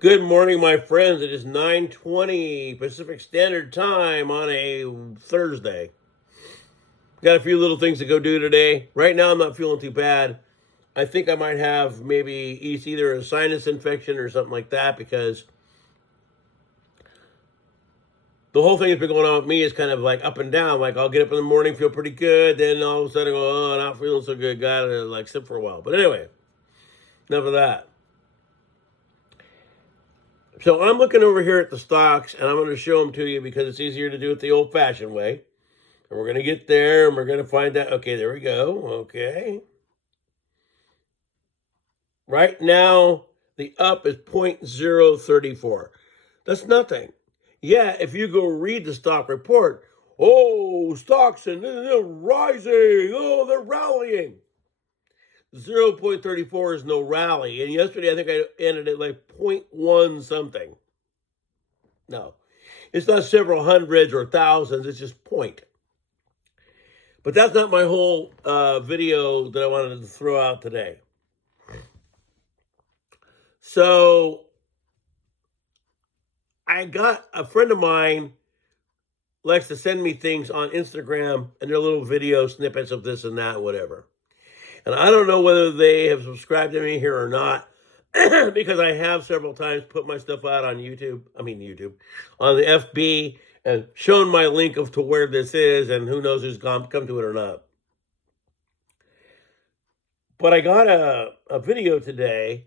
Good morning, my friends. It is 9:20 Pacific Standard Time on a Thursday. Got a few little things to go do today. Right now, I'm not feeling too bad. I think I might have maybe either a sinus infection or something like that because the whole thing that's been going on with me is kind of like up and down. Like I'll get up in the morning, feel pretty good, then all of a sudden go, oh, not feeling so good. Gotta like sit for a while. But anyway, enough of that. So I'm looking over here at the stocks, and I'm going to show them to you because it's easier to do it the old-fashioned way. And we're going to get there, and we're going to find out. Okay, there we go. Okay. Right now, the up is 0.034. That's nothing. Yeah, if you go read the stock report, oh, stocks and they're rising. Oh, they're rallying. 0.34 is no rally. And yesterday, I think I ended at like 0.1 something. No, it's not several hundreds or thousands. It's just point. But that's not my whole video that I wanted to throw out today. So I got a friend of mine likes to send me things on Instagram and their little video snippets of this and that, whatever. And I don't know whether they have subscribed to me here or not, because I have several times put my stuff out on YouTube, on the FB, and shown my link to where this is, and who knows who's come to it or not. But I got a video today,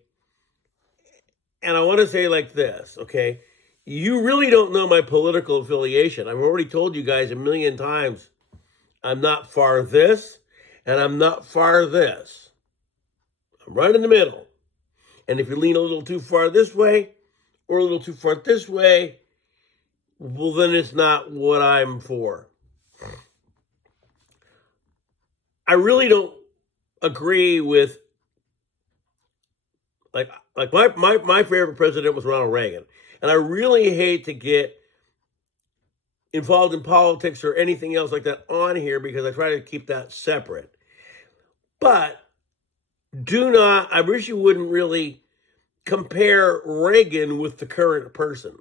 and I want to say like this, okay? You really don't know my political affiliation. I've already told you guys a million times, I'm not far this, and I'm not far this. I'm right in the middle. And if you lean a little too far this way or a little too far this way, well, then it's not what I'm for. I really don't agree with, like my favorite president was Ronald Reagan. And I really hate to get involved in politics or anything else like that on here because I try to keep that separate. But I wish you wouldn't really compare Reagan with the current person.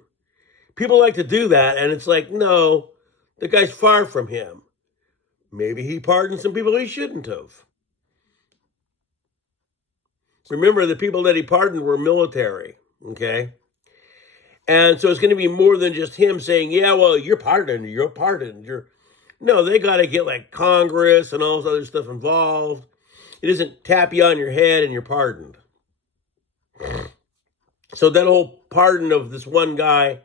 People like to do that, and it's like, no, the guy's far from him. Maybe he pardoned some people he shouldn't have. Remember, the people that he pardoned were military, okay? And so it's going to be more than just him saying, yeah, well, you're pardoned. No, they got to get like Congress and all this other stuff involved. It isn't tap you on your head and you're pardoned. So that whole pardon of this one guy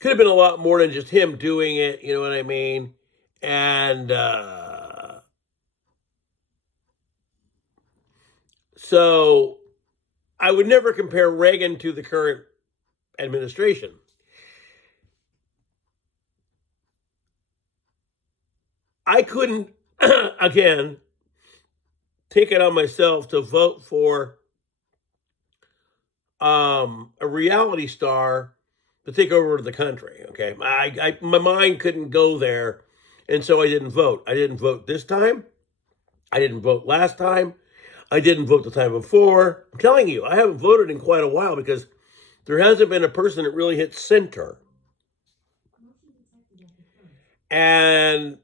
could have been a lot more than just him doing it, you know what I mean? And so I would never compare Reagan to the current administration. I couldn't, again, take it on myself to vote for a reality star to take over the country, okay? My mind couldn't go there, and so I didn't vote. I didn't vote this time. I didn't vote last time. I didn't vote the time before. I'm telling you, I haven't voted in quite a while because there hasn't been a person that really hit center. And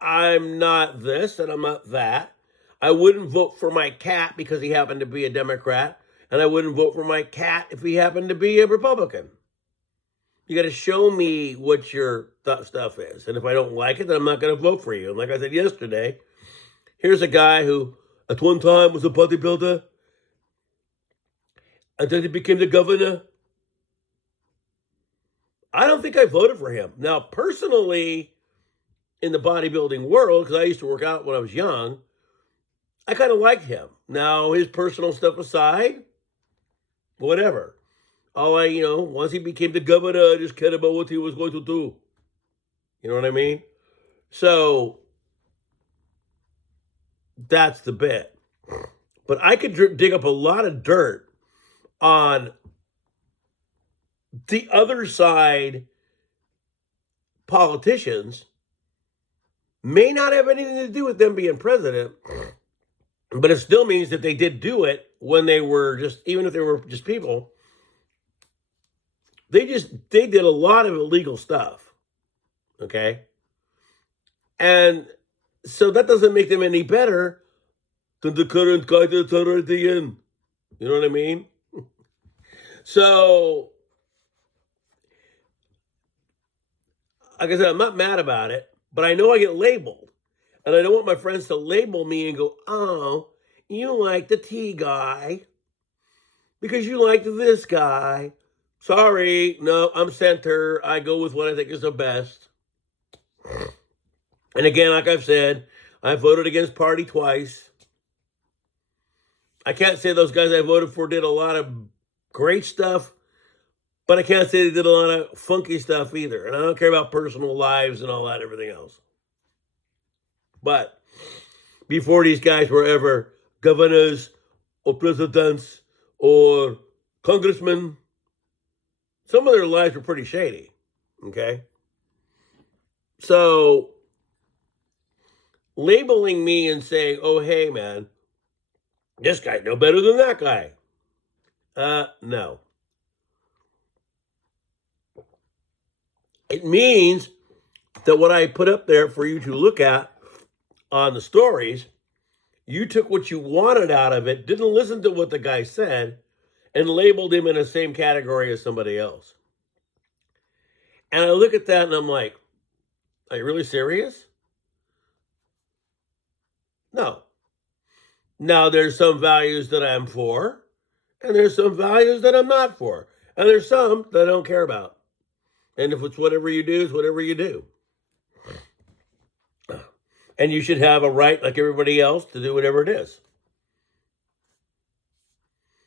I'm not this and I'm not that. I wouldn't vote for my cat because he happened to be a Democrat, and I wouldn't vote for my cat if he happened to be a Republican. You got to show me what your stuff is. And if I don't like it, then I'm not going to vote for you. And like I said yesterday, here's a guy who at one time was a bodybuilder, and then he became the governor. I don't think I voted for him. Now, personally, in the bodybuilding world, because I used to work out when I was young, I kind of liked him. Now, his personal stuff aside, whatever. Once he became the governor, I just cared about what he was going to do. You know what I mean? So, that's the bit. But I could dig up a lot of dirt on the other side politicians. May not have anything to do with them being president, but it still means that they did do it when they were just, even if they were just people, they did a lot of illegal stuff. Okay. And so that doesn't make them any better than the current guy that's already in. You know what I mean? So, like I said, I'm not mad about it, but I know I get labeled. And I don't want my friends to label me and go, oh, you like the T guy because you like this guy. Sorry, no, I'm center. I go with what I think is the best. And again, like I've said, I voted against party twice. I can't say those guys I voted for did a lot of great stuff, but I can't say they did a lot of funky stuff either. And I don't care about personal lives and all that, everything else. But before these guys were ever governors or presidents or congressmen, some of their lives were pretty shady. Okay? So labeling me and saying, oh, hey, man, this guy's no better than that guy. No. It means that what I put up there for you to look at on the stories, you took what you wanted out of it, didn't listen to what the guy said, and labeled him in the same category as somebody else. And I look at that and I'm like, are you really serious? No. Now, there's some values that I'm for, and there's some values that I'm not for. And there's some that I don't care about. And if it's whatever you do, it's whatever you do. And you should have a right, like everybody else, to do whatever it is.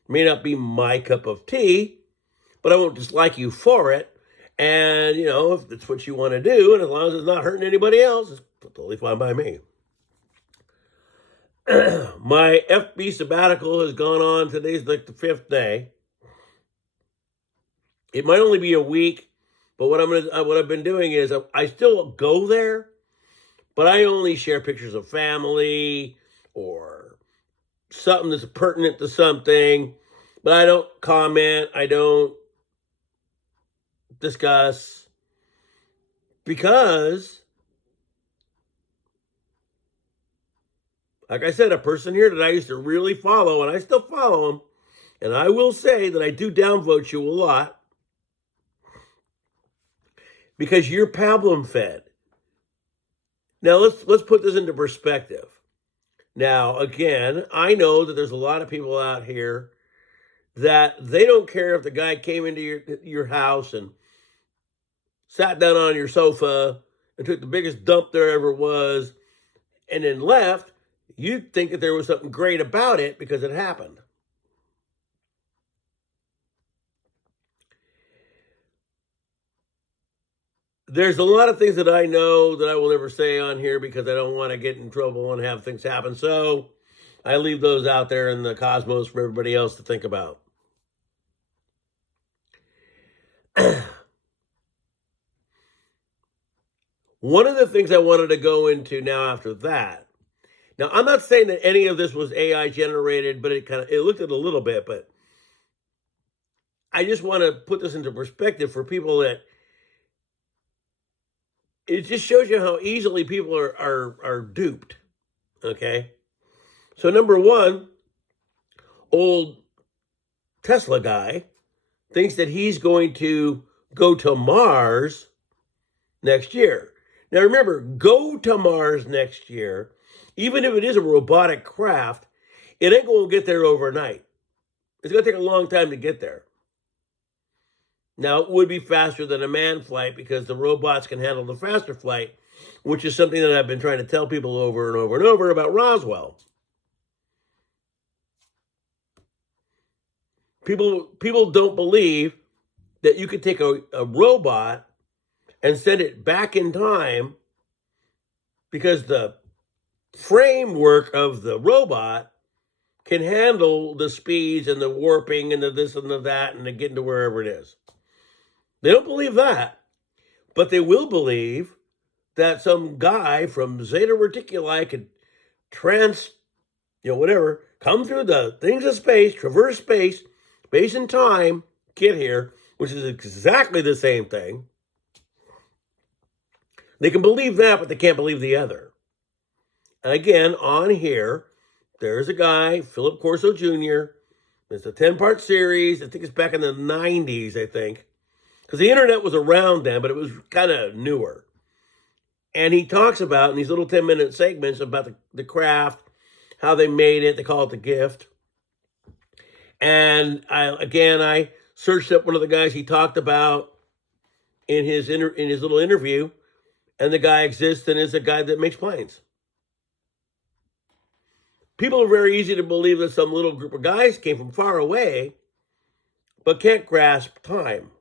May not be my cup of tea, but I won't dislike you for it. And, if it's what you want to do, and as long as it's not hurting anybody else, it's totally fine by me. My FB sabbatical has gone on. Today's like the 5th day. It might only be a week, but what I've been doing is I still go there, but I only share pictures of family or something that's pertinent to something. But I don't comment. I don't discuss, because, like I said, a person here that I used to really follow, and I still follow him, and I will say that I do downvote you a lot because you're pablum fed. Now let's put this into perspective. Now, again, I know that there's a lot of people out here that they don't care if the guy came into your house and sat down on your sofa and took the biggest dump there ever was and then left. You'd think that there was something great about it because it happened. There's a lot of things that I know that I will never say on here because I don't want to get in trouble and have things happen. So I leave those out there in the cosmos for everybody else to think about. One of the things I wanted to go into now after that. Now, I'm not saying that any of this was AI generated, but it looked at a little bit, but I just want to put this into perspective for people that it just shows you how easily people are duped. Okay. So number one, old Tesla guy thinks that he's going to go to Mars next year. Now remember, go to Mars next year, even if it is a robotic craft, it ain't going to get there overnight. It's going to take a long time to get there. Now, it would be faster than a manned flight because the robots can handle the faster flight, which is something that I've been trying to tell people over and over and over about Roswell. People don't believe that you could take a robot and send it back in time because the framework of the robot can handle the speeds and the warping and the this and the that and the getting to wherever it is. They don't believe that, but they will believe that some guy from Zeta Reticuli could transport whatever, come through the things of space, traverse space, space and time, get here, which is exactly the same thing. They can believe that, but they can't believe the other. And again, on here, there's a guy, Philip Corso Jr. It's a 10-part series. I think it's back in the 90s, I think. Because the internet was around then, but it was kind of newer. And he talks about, in these little 10-minute segments, about the craft, how they made it. They call it the gift. And I searched up one of the guys he talked about in his little interview, and the guy exists and is a guy that makes planes. People are very easy to believe that some little group of guys came from far away, but can't grasp time.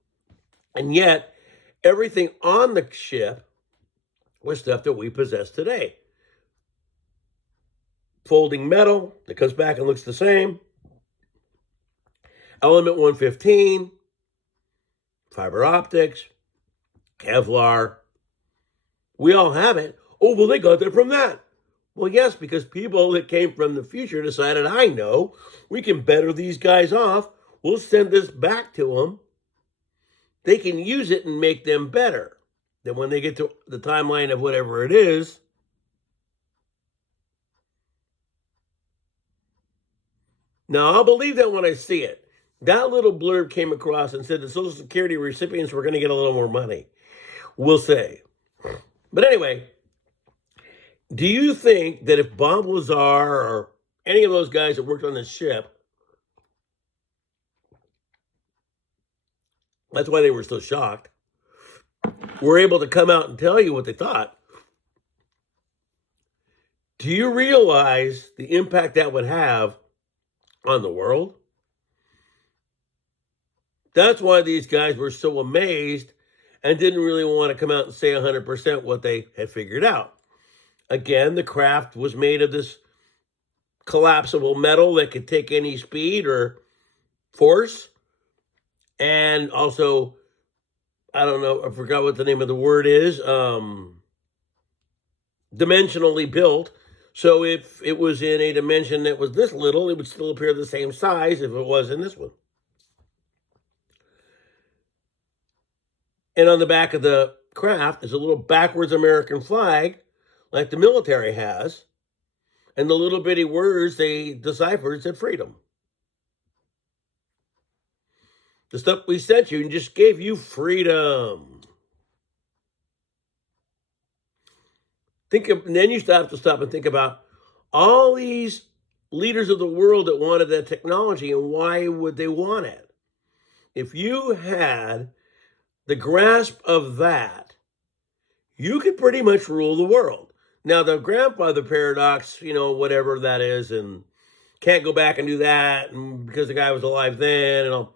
And yet, everything on the ship was stuff that we possess today. Folding metal that comes back and looks the same. Element 115, fiber optics, Kevlar. We all have it. Oh, well, they got that from that. Well, yes, because people that came from the future decided, I know, we can better these guys off. We'll send this back to them. They can use it and make them better. Then when they get to the timeline of whatever it is, now I'll believe that when I see it. That little blurb came across and said the Social Security recipients were going to get a little more money. We'll say. But anyway, do you think that if Bob Lazar or any of those guys that worked on this ship, that's why they were so shocked, were able to come out and tell you what they thought? Do you realize the impact that would have on the world? That's why these guys were so amazed and didn't really want to come out and say 100% what they had figured out. Again, the craft was made of this collapsible metal that could take any speed or force. And also, I don't know, I forgot what the name of the word is, dimensionally built. So if it was in a dimension that was this little, it would still appear the same size if it was in this one. And on the back of the craft is a little backwards American flag, like the military has. And the little bitty words they deciphered said freedom. The stuff we sent you and just gave you freedom. And then you have to stop and think about all these leaders of the world that wanted that technology, and why would they want it? If you had the grasp of that, you could pretty much rule the world. Now, the grandfather paradox, whatever that is, and can't go back and do that, and because the guy was alive then, and all,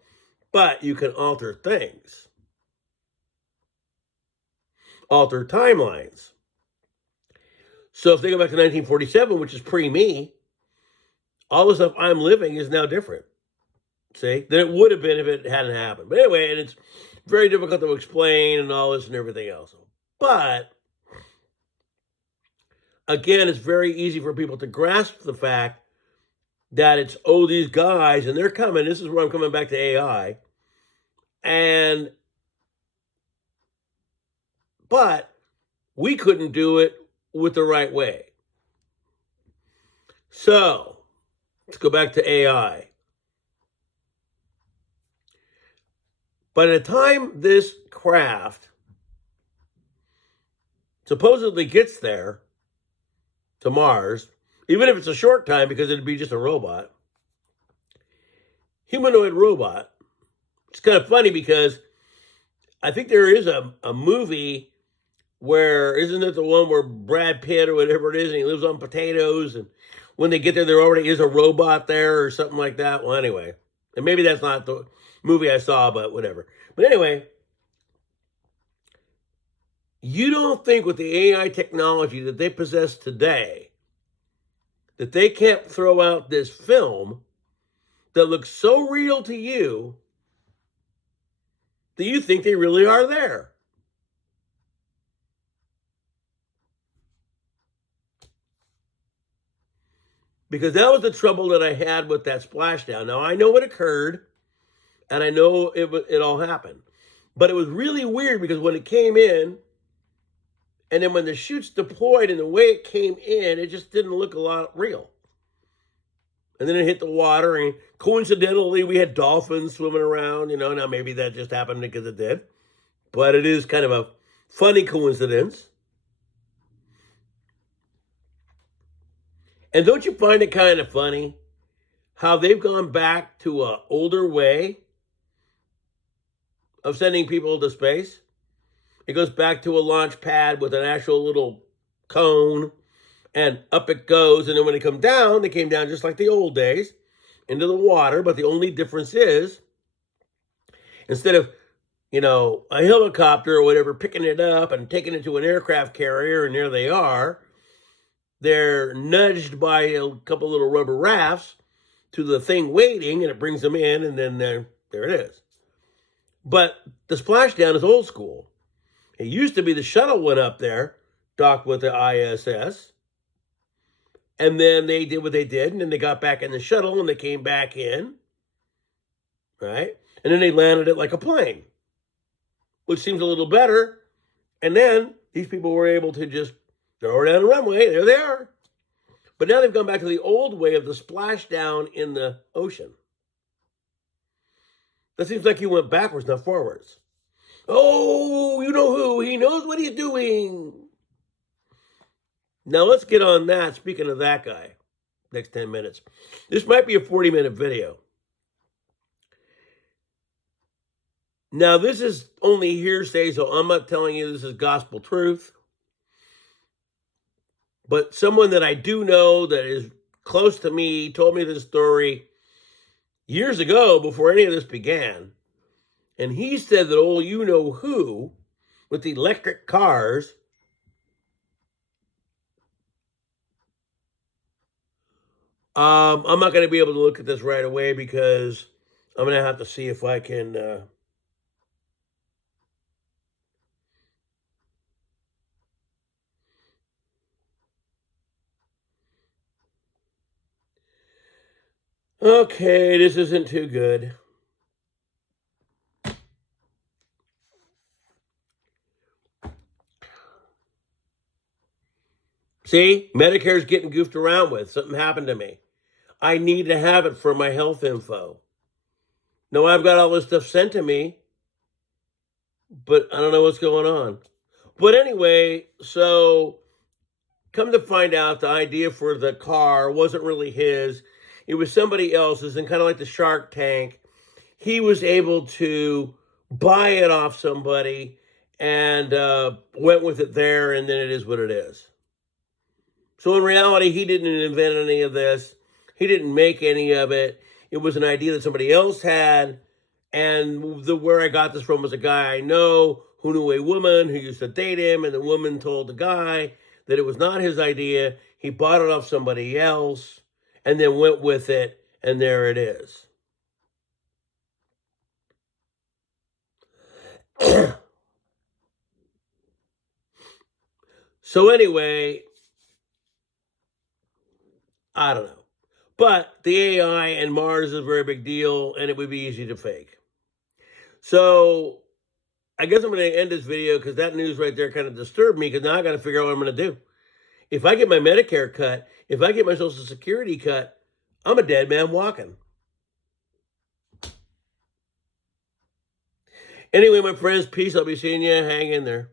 but you can alter things, alter timelines. So if they go back to 1947, which is pre-me, all the stuff I'm living is now different, see, than it would have been if it hadn't happened. But anyway, and it's very difficult to explain and all this and everything else. But again, it's very easy for people to grasp the fact that it's, these guys, and they're coming. This is where I'm coming back to AI. But we couldn't do it with the right way. So let's go back to AI. By the time this craft supposedly gets there to Mars, even if it's a short time because it'd be just a robot, humanoid robot, it's kind of funny because I think there is a movie where, isn't it the one where Brad Pitt or whatever it is, and he lives on potatoes, and when they get there already is a robot there or something like that? Well, anyway, and maybe that's not the movie I saw, but whatever. But anyway, you don't think with the AI technology that they possess today that they can't throw out this film that looks so real to you that you think they really are there. because that was the trouble that I had with that splashdown. Now, I know what occurred, and I know it all happened. But it was really weird because when it came in, and then when the chutes deployed and the way it came in, it just didn't look a lot real. And then it hit the water, and coincidentally, we had dolphins swimming around. Now maybe that just happened because it did. But it is kind of a funny coincidence. And don't you find it kind of funny how they've gone back to an older way of sending people to space? It goes back to a launch pad with an actual little cone, and up it goes. And then when they come down, they came down just like the old days into the water. But the only difference is, instead of, a helicopter or whatever picking it up and taking it to an aircraft carrier, and there they are, they're nudged by a couple little rubber rafts to the thing waiting, and it brings them in, and then there it is. But the splashdown is old school. It used to be the shuttle went up there, docked with the ISS, and then they did what they did, and then they got back in the shuttle, and they came back in, right? And then they landed it like a plane, which seems a little better. And then these people were able to just throw it down the runway. There they are. But now they've gone back to the old way of the splashdown in the ocean. That seems like you went backwards, not forwards. Oh, you know who? He knows what he's doing. Now let's get on that. Speaking of that guy, next 10 minutes. This might be a 40-minute video. Now, this is only hearsay, so I'm not telling you this is gospel truth. But someone that I do know that is close to me told me this story years ago before any of this began. And he said that old you-know-who with the electric cars I'm not going to be able to look at this right away because I'm going to have to see if I can... Okay, this isn't too good. See, Medicare's getting goofed around with. Something happened to me. I need to have it for my health info. Now I've got all this stuff sent to me, but I don't know what's going on. But anyway, so come to find out the idea for the car wasn't really his. It was somebody else's, and kind of like the Shark Tank, he was able to buy it off somebody and went with it there, and then it is what it is. So in reality, he didn't invent any of this. He didn't make any of it. It was an idea that somebody else had, and where I got this from was a guy I know who knew a woman who used to date him, and the woman told the guy that it was not his idea. He bought it off somebody else, and then went with it, and there it is. So anyway, I don't know. But the AI and Mars is a very big deal, and it would be easy to fake. So I guess I'm going to end this video because that news right there kind of disturbed me, because now I got to figure out what I'm going to do. If I get my Medicare cut, if I get my Social Security cut, I'm a dead man walking. Anyway, my friends, peace. I'll be seeing you. Hang in there.